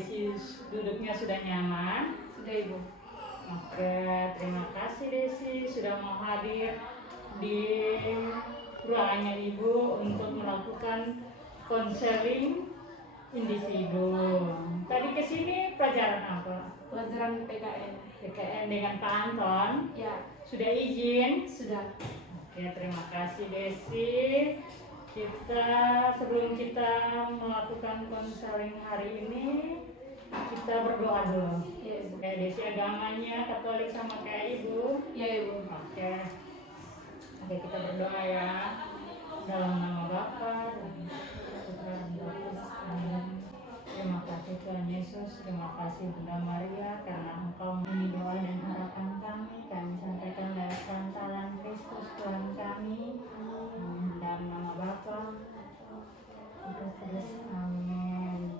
Desi duduknya sudah nyaman? Sudah Ibu. Oke, terima kasih Desi sudah mau hadir di ruangannya Ibu untuk melakukan konseling individu. Tadi kesini pelajaran apa? Pelajaran PKN. PKN dengan Pak Anton. Ya, Sudah izin? sudah. Oke, terima kasih Desi. Sebelum kita melakukan konseling hari ini, kita berdoa dulu. Ya Ibu. Kayak Desi agamanya Katolik sama kayak Ibu. Ya Ibu. Oke. Oke, kita berdoa ya. Dalam nama Bapa dan Putra dan Roh Kudus. Amin. Terima kasih Tuhan Yesus, terima kasih Bunda Maria karena Engkau menjadi doa dan harapan kami. Kami sampaikan dari pantalan Kristus Tuhan kami. Dalam nama Bapa, Roh Kudus. Amin.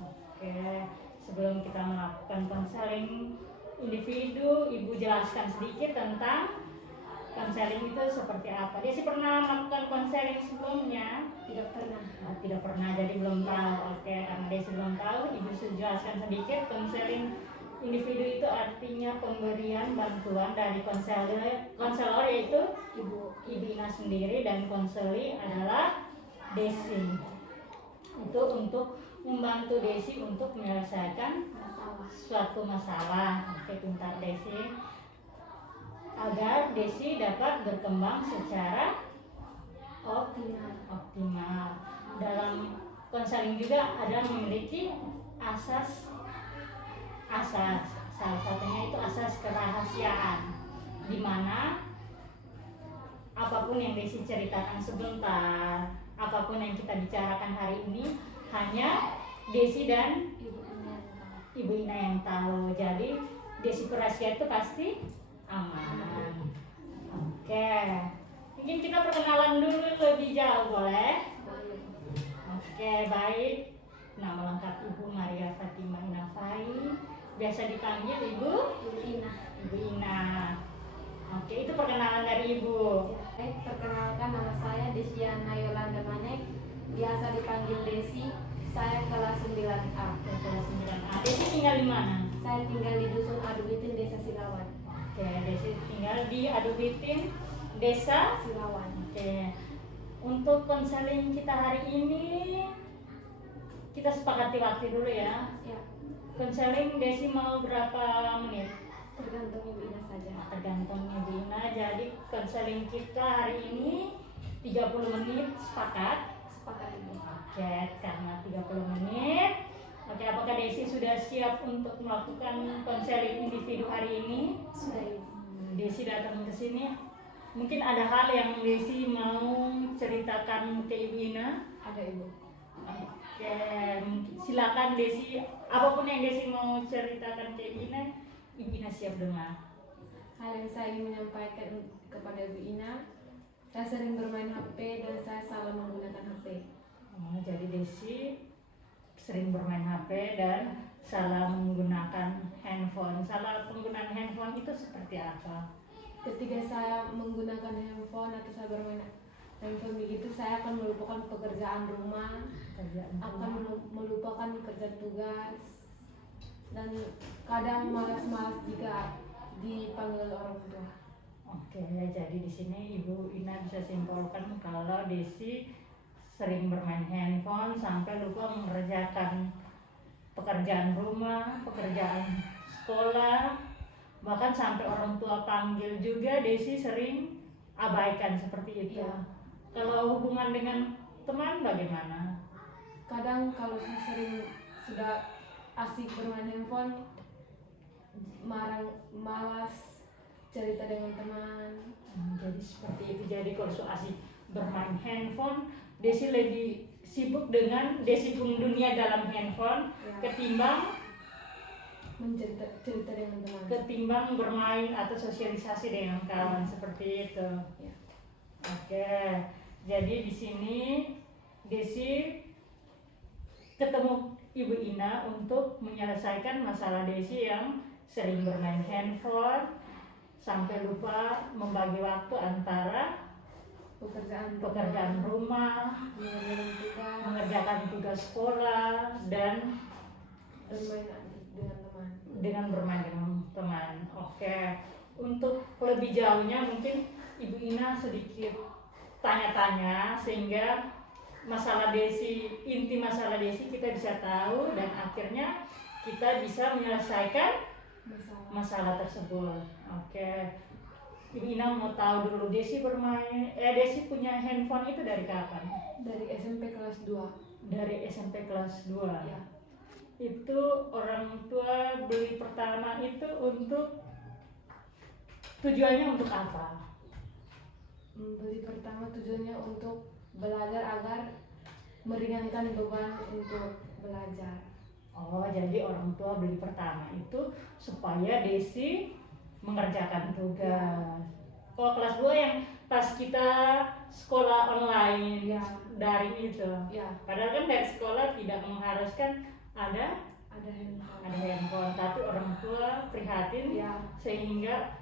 Oke, sebelum kita melakukan konseling individu, Ibu jelaskan sedikit tentang konseling itu seperti apa. Dia sih pernah melakukan konseling sebelumnya? Tidak pernah. Tidak pernah, jadi belum tahu. Oke, karena dia belum tahu, Ibu jelaskan sedikit. Konseling individu itu artinya pemberian bantuan dari konselor yaitu Ibu Ina sendiri, dan konseli adalah Desi. Itu untuk membantu Desi untuk menyelesaikan suatu masalah. Oke, pintar Desi, agar Desi dapat berkembang secara optimal. Dalam konseling juga ada memiliki asas. Salah satunya itu asas kerahasiaan, di mana apapun yang Desi ceritakan sebentar, apapun yang kita bicarakan hari ini, hanya Desi dan Ibu Ina yang tahu. Jadi Desi rahasia itu pasti aman. Oke, mungkin kita perkenalan dulu lebih jauh, boleh? Oke, baik. Nama lengkap Ibu Maria Fatima Inafai, biasa dipanggil Ibu Ina. Ibu Ina. Oke, itu perkenalan dari Ibu. Perkenalkan, nama saya Desiana Yolanda Manek, biasa dipanggil Desi. Saya kelas 9A. Kelas 9A. Desi tinggal di mana? Saya tinggal di Dusun Adubitin, Desa Silawan. Oke, Desi tinggal di Adubitin, Desa Silawan. Oke. Untuk konseling kita hari ini, kita sepakati waktu dulu ya. Ya, Konseling Desi mau berapa menit? tergantung Ibu Ina saja. Tergantung Ibu Ina. Jadi konseling kita hari ini 30 menit, sepakat? Sepakat Ibu. Oke, karena 30 menit. Oke, apakah Desi sudah siap untuk melakukan konseling individu hari ini? Sudah Ibu. Desi datang ke sini. Mungkin ada hal yang Desi mau ceritakan ke Ibu Ina? Ada Ibu. Oke, silakan Desi. Apapun yang Desi mau ceritakan ke Ibu Ina siap dengar. Hal yang saya ingin menyampaikan kepada Ibu Ina, saya sering bermain HP dan saya salah menggunakan HP. Jadi Desi sering bermain HP dan salah menggunakan handphone. Salah penggunaan handphone itu seperti apa? Ketika saya menggunakan handphone atau saya bermain handphone begitu, saya akan melupakan pekerjaan rumah, akan melupakan kerja tugas, dan kadang malas-malas jika dipanggil orang tua. Oke, jadi di sini Ibu Ina bisa simpulkan kalau Desi sering bermain handphone sampai lupa mengerjakan pekerjaan rumah, pekerjaan sekolah, bahkan sampai orang tua panggil juga Desi sering abaikan seperti itu. Ya. Kalau hubungan dengan teman bagaimana? Kadang kalau saya sering sudah asik bermain handphone, malas cerita dengan teman. Jadi seperti itu. Jadi kalau asik bermain handphone, Desi lebih sibuk dengan Desi pun dunia dalam handphone Ya. ketimbang Cerita dengan teman. ketimbang bermain atau sosialisasi dengan kawan seperti itu. Ya. Oke, jadi di sini Desi ketemu Ibu Ina untuk menyelesaikan masalah Desi yang sering bermain handphone sampai lupa membagi waktu antara pekerjaan rumah, mengerjakan tugas sekolah, dan bermain dengan teman. Dengan bermain dengan teman. Oke. Untuk lebih jauhnya mungkin Ibu Ina sedikit tanya-tanya sehingga inti masalah Desi kita bisa tahu dan akhirnya kita bisa menyelesaikan masalah tersebut. Oke. Ibu Ina mau tahu dulu Desi punya handphone itu dari kapan? Dari SMP kelas 2. Dari SMP kelas 2. Ya. Itu orang tua beli pertama itu untuk tujuannya untuk apa? Beli pertama tujuannya untuk belajar agar meringankan beban untuk belajar. Oh, jadi orang tua beli pertama itu supaya Desi mengerjakan tugas. Kalau kelas 2 yang pas kita sekolah online Ya. daring itu. Ya, Padahal kan dari sekolah tidak mengharuskan ada ada handphone. handphone, tapi orang tua prihatin Ya. sehingga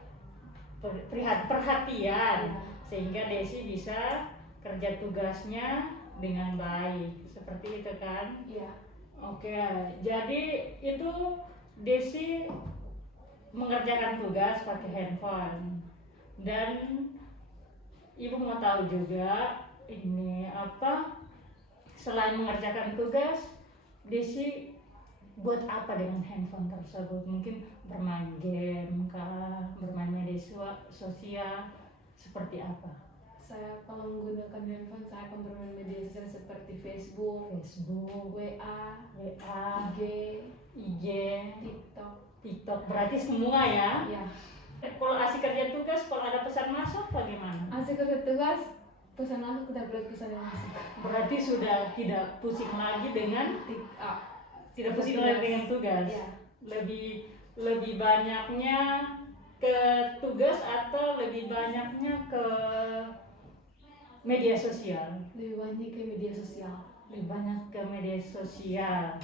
perhatian Ya. sehingga Desi bisa kerja tugasnya dengan baik seperti itu kan. Ya. Oke, jadi itu Desi mengerjakan tugas pakai handphone dan Ibu mau tahu juga ini apa, selain mengerjakan tugas Desi buat apa dengan handphone tersebut? Mungkin bermain game kah, bermain media sosial, seperti apa? Saya kalau menggunakan handphone saya akan bermain media sosial seperti Facebook, WA, IG, TikTok. Berarti semua ya? Ya. Kalau asik kerja tugas, kalau ada pesan masuk bagaimana? Asik kerja tugas, pesan masuk kita berat pesan yang masuk. Berarti sudah tidak pusing lagi dengan tugas. Ya. Lebih banyaknya ke tugas atau lebih banyaknya ke media sosial? Lebih banyak ke media sosial. Lebih banyak ke media sosial.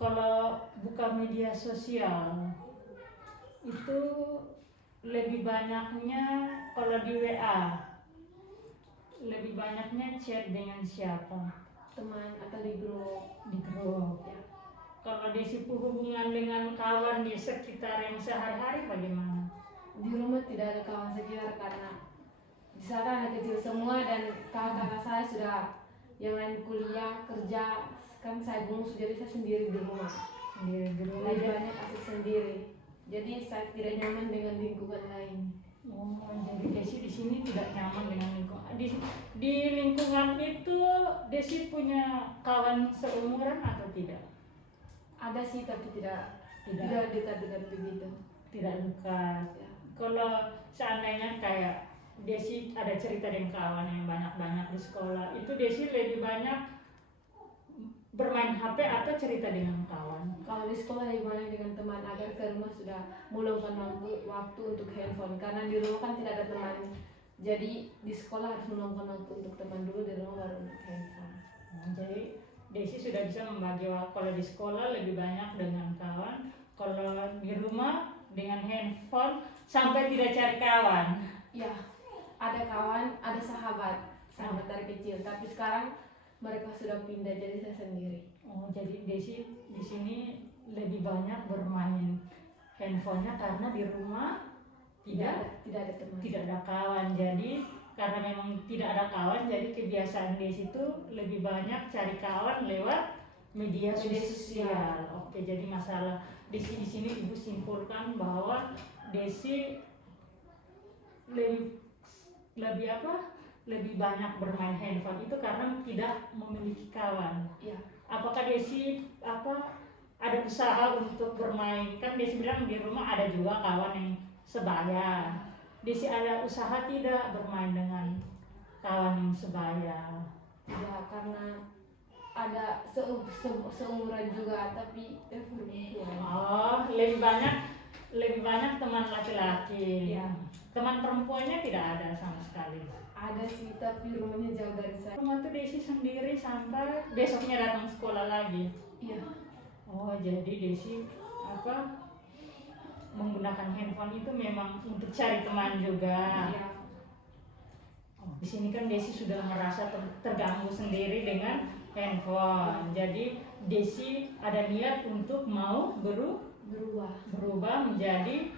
Kalau buka media sosial itu lebih banyaknya kalau di WA lebih banyaknya chat dengan siapa? Teman atau di grup. Di grup. Ya. Kalau Desi hubungan dengan kawan di sekitar yang sehari-hari bagaimana? Di rumah tidak ada kawan sekitar karena di sana anak kecil semua dan kakak-kakak saya sudah yang lain kuliah, kerja, kan saya bungsu jadi saya sendiri di rumah. Di rumah Lebih aja. banyak asik sendiri. Jadi saya tidak nyaman dengan lingkungan lain. Oh, jadi Desi di sini tidak nyaman dengan lingkungan. Di lingkungan itu Desi punya kawan seumuran atau tidak? Ada sih tapi tidak Tidak. dekat-dekat begitu. Tidak dekat. Ya. Kalau seandainya kayak Desi ada cerita dengan kawan yang banyak-banyak di sekolah, itu Desi lebih banyak bermain HP atau cerita dengan kawan? Kalau di sekolah lebih banyak dengan teman agar ke rumah sudah meluangkan waktu untuk handphone karena di rumah kan tidak ada teman. Jadi di sekolah harus meluangkan waktu untuk teman dulu, di rumah baru untuk handphone. Nah, jadi Desi sudah bisa membagi waktu. Kalau di sekolah lebih banyak dengan kawan, kalau di rumah dengan handphone sampai tidak cari kawan. Ya, ada kawan, ada sahabat dari kecil. Tapi sekarang mereka sudah pindah jadi saya sendiri. Oh, jadi Desi di sini lebih banyak bermain handphonenya karena di rumah tidak ada teman. tidak ada kawan. Jadi karena memang tidak ada kawan, jadi kebiasaan Desi itu lebih banyak cari kawan lewat media sosial. Oke, jadi masalah Desi di sini Ibu simpulkan bahwa Desi lebih banyak bermain handphone itu karena tidak memiliki kawan. Ya. Apakah Desi ada usaha untuk bermain? Kan Desi bilang di rumah ada juga kawan yang sebaya. Desi ada usaha tidak bermain dengan kawan yang sebaya? Tidak, karena ada seumuran juga tapi perempuan. Oh, lebih banyak teman laki-laki. Ya. Teman perempuannya tidak ada sama sekali. Ada sih tapi rumahnya jauh dari saya. Rumah tuh Desi sendiri sampai besoknya datang sekolah lagi. Iya. Oh, jadi Desi menggunakan handphone itu memang untuk cari teman juga. Iya. Oh, di sini kan Desi sudah merasa terganggu sendiri dengan handphone. Jadi Desi ada niat untuk mau berubah menjadi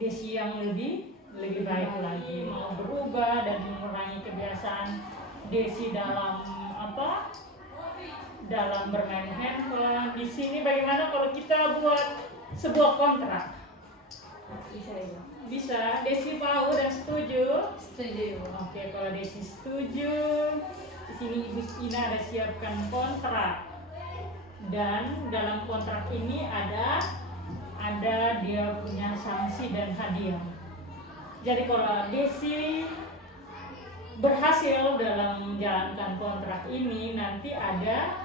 Desi yang lebih baik lagi, mau berubah dan mengurangi kebiasaan Desi dalam dalam bermain handphone. Di sini bagaimana kalau kita buat sebuah kontrak? Bisa. Desi mau dan setuju? Setuju. Oke, kalau Desi setuju, di sini Ibu Ina ada siapkan kontrak. Dan dalam kontrak ini ada dia punya sanksi dan hadiah. Jadi kalau Desi berhasil dalam menjalankan kontrak ini, nanti ada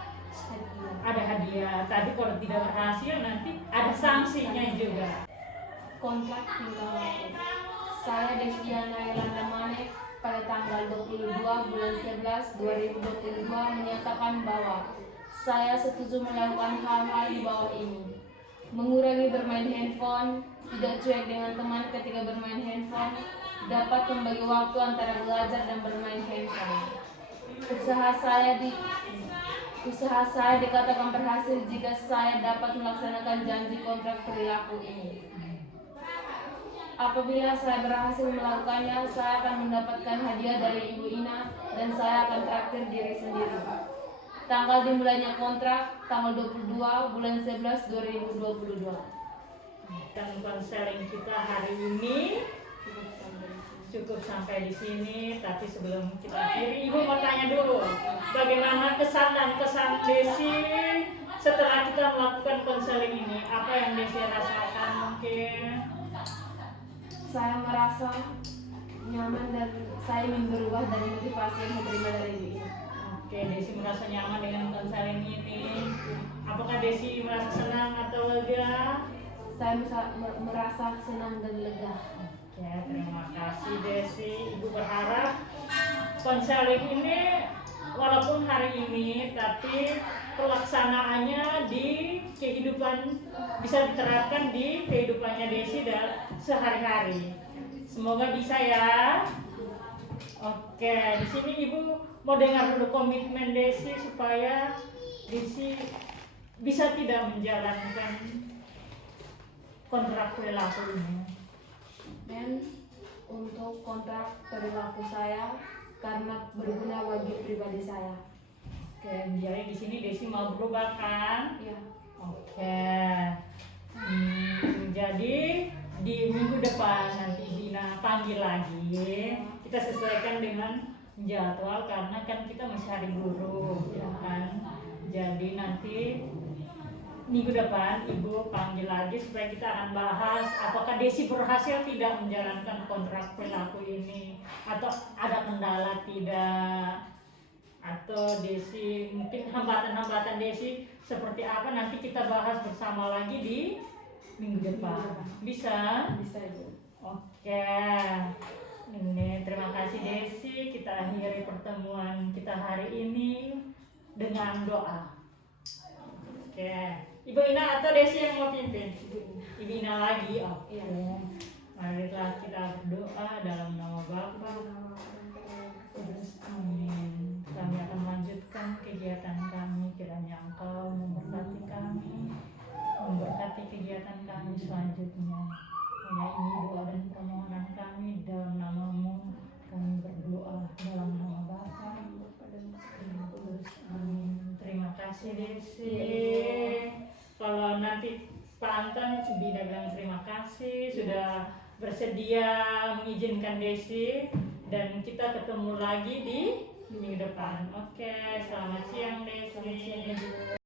hadiah. Tapi kalau tidak berhasil, nanti ada sanksinya juga. Kontrak tinggal waktu. Saya Desiana Yolanda Manek pada tanggal 22 bulan 11 2022 menyatakan bahwa saya setuju melakukan hal-hal di bawah ini. Mengurangi bermain handphone, tidak cuek dengan teman ketika bermain handphone, dapat membagi waktu antara belajar dan bermain handphone. Usaha saya dikatakan berhasil jika saya dapat melaksanakan janji kontrak perilaku ini. Apabila saya berhasil melakukannya, saya akan mendapatkan hadiah dari Ibu Ina dan saya akan traktir diri sendiri. Tanggal dimulainya kontrak, tanggal 22 bulan 11 2022. Dan konseling kita hari ini cukup sampai di sini. Tapi sebelum kita akhiri, Ibu mau tanya dulu, bagaimana kesan dan kesan Desi setelah kita melakukan konseling ini? Apa yang Desi rasakan mungkin? Saya merasa nyaman dan saya ingin berubah dari motivasi yang diterima dari Ibu Ina. Oke, Desi merasa nyaman dengan konseling ini. Apakah Desi merasa senang atau lega? Saya merasa senang dan lega. Oke, terima kasih Desi. Ibu berharap konseling ini walaupun hari ini, tapi pelaksanaannya di kehidupan bisa diterapkan di kehidupannya Desi dan sehari-hari. Semoga bisa ya. Oke, di sini Ibu mau dengar dulu komitmen Desi supaya Desi bisa tidak menjalankan kontrak perilaku ini. Dan untuk kontrak perilaku saya karena berguna bagi pribadi saya. Oke, jadi di sini Desi mau berubah kan? Iya. Oke. Jadi di minggu depan nanti Dina panggil lagi. Kita sesuaikan dengan jadwal karena kan kita masih hari guru, ya kan? Jadi nanti minggu depan Ibu panggil lagi supaya kita akan bahas apakah Desi berhasil tidak menjalankan kontrak perilaku ini, atau ada kendala tidak, atau Desi mungkin hambatan-hambatan Desi seperti apa, nanti kita bahas bersama lagi di minggu depan. Bisa? Bisa Ibu. Oke. Ini terima kasih Desi. Kita akhiri pertemuan kita hari ini dengan doa. Oke. Ibu Ina atau Desi yang mau pimpin? Ibu Ina lagi. Oke. Marilah kita berdoa dalam nama Bapa, Kudus, amin. Kami akan melanjutkan kegiatan kami. Kiranya Engkau memberkati kami, memberkati kegiatan kami selanjutnya. Hanya ini doa dan permohonan kami dalam nama-Mu. Kami berdoa dalam nama Bapa dan Kudus, amin. Terima kasih Desi. Kalau nanti Pak Anton, Bina bilang terima kasih sudah bersedia mengizinkan Desi, dan kita ketemu lagi di minggu depan. Oke, selamat siang Desi.